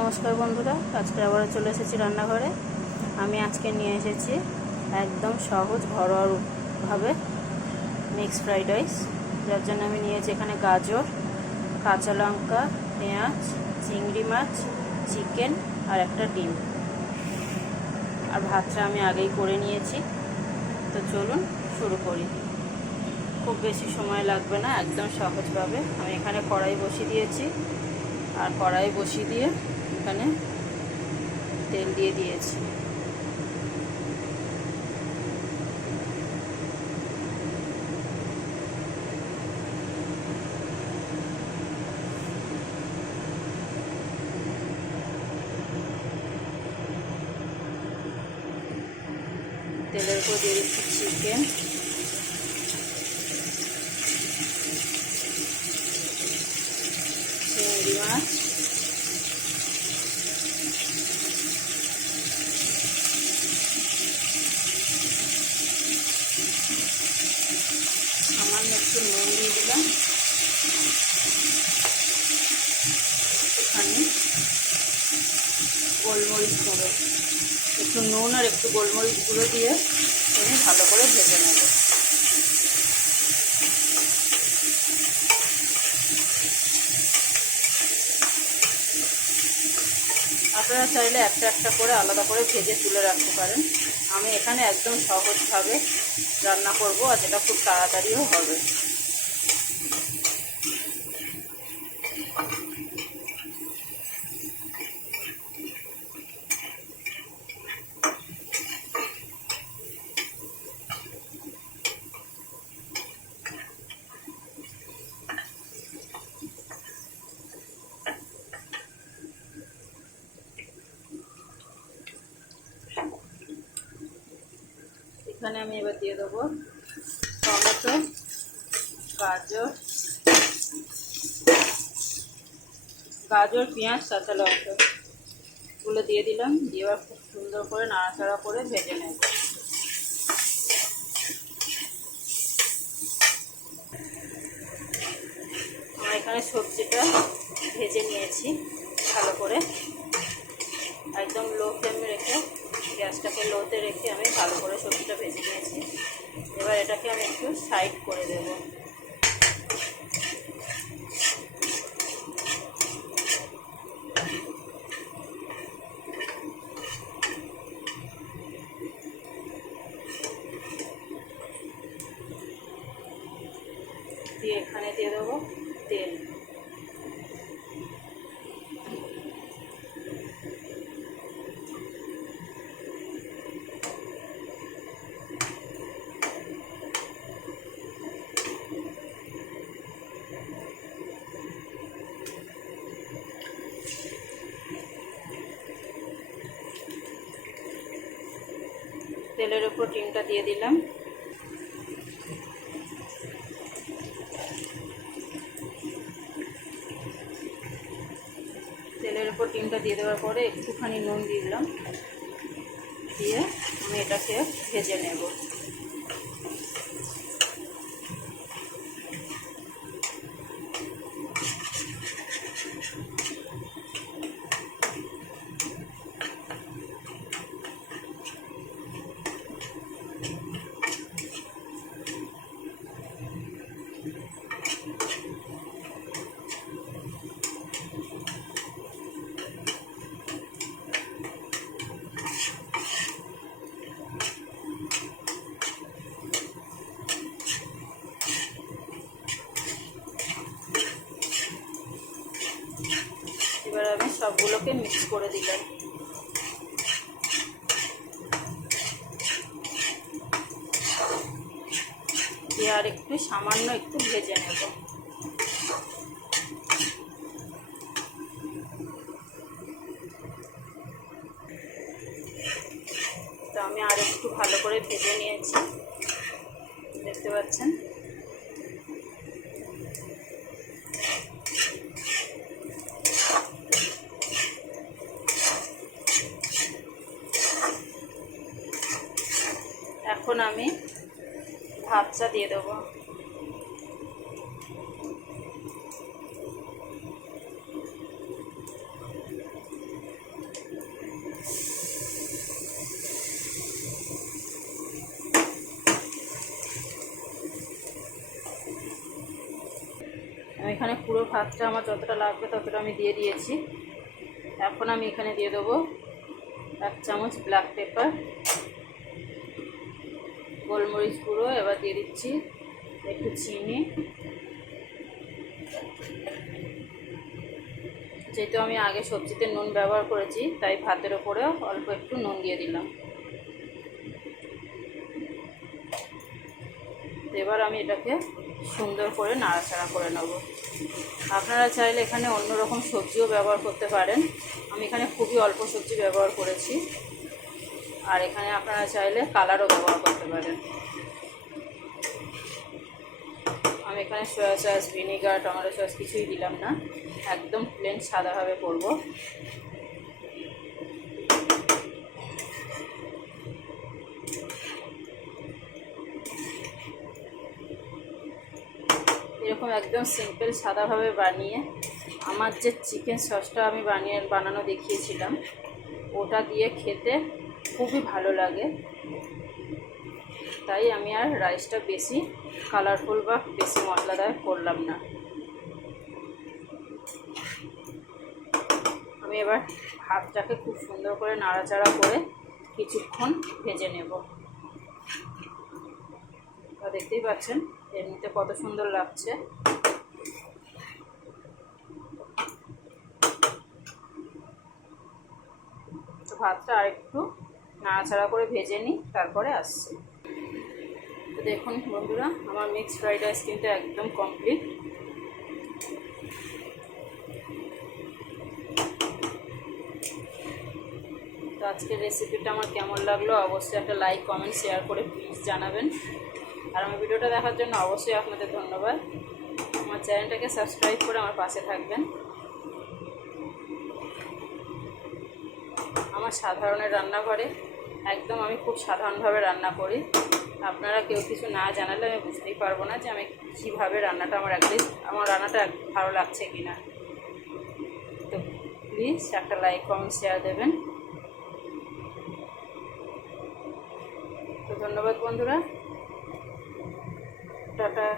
নমস্কার বন্ধুরা, আজকে আবার চলে এসেছি রান্নাঘরে। আমি আজকে নিয়ে এসেছি একদম সহজ ঘরোয়াভাবে মিক্সড ফ্রাইড রাইস। যার জন্য আমি নিয়েছি এখানে গাজর, কাঁচা লঙ্কা, পেঁয়াজ, চিংড়ি মাছ, চিকেন আর একটা ডিম। আর ভাতটা আমি আগেই করে নিয়েছি। তো চলুন শুরু করি। খুব বেশি সময় লাগবে না, একদম সহজভাবে। আমি এখানে কড়াই বসিয়ে দিয়েছি, আর কড়াই বসিয়ে দিয়ে এখানে তেল দিয়ে দিয়েছি। তেলের উপর দিয়ে দিচ্ছি চিকেন, চিংড়ি মাছ, সামান্য একটু নুন দিয়ে দিলাম, একটুখানি গোলমরিচ গুঁড়ো, একটু নুন আর একটু গোলমরিচ গুঁড়ো দিয়ে আমি ভালো করে ভেজে নেব। আপনারা চাইলে একটা একটা করে আলাদা করে ভেজে তুলে রাখতে পারেন। আমি এখানে একদম সহজভাবে রান্না করব, আর যেটা খুব তাড়াতাড়িও হবে। এখানে আমি এবার দিয়ে দেবো টমেটো, গাজর, পেঁয়াজ, কাঁচা লঙ্কা গুলো দিয়ে দিলাম। দিয়ে এবার খুব সুন্দর করে নাড়াচাড়া করে ভেজে নেব। আমার এখানে সবজিটা ভেজে নিয়েছি ভালো করে, একদম লো ফ্লেমে রেখে, গ্যাসটাকে লোতে রেখে আমি ভালো করে সবজিটা ভেজে নিয়েছি। এবার এটাকে আমি একটু সাইড করে দেব। দিয়ে এখানে দিয়ে দেবো তেল। তেলের উপর ডিমটা দিয়ে দিলাম। তেলের উপর ডিমটা দিয়ে দেওয়ার পরে একটুখানি নুন দিয়ে দিলাম, দিয়ে আমি এটাকে ভেজে নেব। এবার আমি সবগুলোকে মিক্স করে দিলাম। দিয়ে আর একটু সামান্য একটু ভেজে নেব। তো আমি আর একটু ভালো করে ভেজে নিয়েছি, দেখতে পাচ্ছেন। এখন আমি ভাতটা দিয়ে দেবো। এখানে পুরো ভাতটা আমার যতটা লাগবে ততটা আমি দিয়ে দিয়েছি। এখন আমি এখানে দিয়ে দেবো 1 চামচ ব্ল্যাক পেপার, গোলমরিচ গুঁড়ো, এবার দিয়ে দিচ্ছি একটু চিনি। যেহেতু আমি আগে সবজিতে নুন ব্যবহার করেছি তাই ভাতের ওপরেও অল্প একটু নুন দিয়ে দিলাম। এবার আমি এটাকে সুন্দর করে নাড়াচাড়া করে নেব। আপনারা চাইলে এখানে অন্য রকম সবজিও ব্যবহার করতে পারেন, আমি এখানে খুবই অল্প সবজি ব্যবহার করেছি। আর এখানে আপনারা চাইলে কালারও ব্যবহার করতে পারেন। আমি এখানে soya sauce, vinegar, tomato sauce কিছুই দিলাম না, একদম প্লেন সাদাভাবে করব। এরকম একদম সিম্পল সাদাভাবে বানিয়ে আমার যে চিকেন সসটা আমি বানানো দেখিয়েছিলাম ওটা দিয়ে খেতে খুবই ভালো লাগে। তাই আমি আর রাইসটা বেশি কালারফুল বা বেশি মশলাদার করলাম না। আমি এবার ভাতটাকে খুব সুন্দর করে নাড়াচাড়া করে কিছুক্ষণ ভেজে নেব। দেখতেই পাচ্ছেন এমনিতে কত সুন্দর লাগছে। তো ভাতটা আরেকটু নাড়াচাড়া করে ভেজে নিই, তারপরে আসছি। তো দেখুন বন্ধুরা, আমার মিক্স ফ্রাইড রাইস কিন্তু একদম কমপ্লিট। তো আজকের রেসিপিটা আমার কেমন লাগলো অবশ্যই একটা লাইক, কমেন্ট, শেয়ার করে প্লিজ জানাবেন। আর আমার ভিডিওটা দেখার জন্য অবশ্যই আপনাদের ধন্যবাদ। আমার চ্যানেলটাকে সাবস্ক্রাইব করে আমার পাশে থাকবেন। আমার সাধারণের রান্নাঘরে একদম আমি খুব সাধারণভাবে রান্না করি। আপনারা কেউ কিছু না জানালে আমি বুঝতেই পারবো না যে আমি কীভাবে রান্নাটা আমার রান্নাটা ভালো লাগছে কি না। তো প্লিজ একটা লাইক, কমেন্ট, শেয়ার দেবেন। তো ধন্যবাদ বন্ধুরা, টাটা।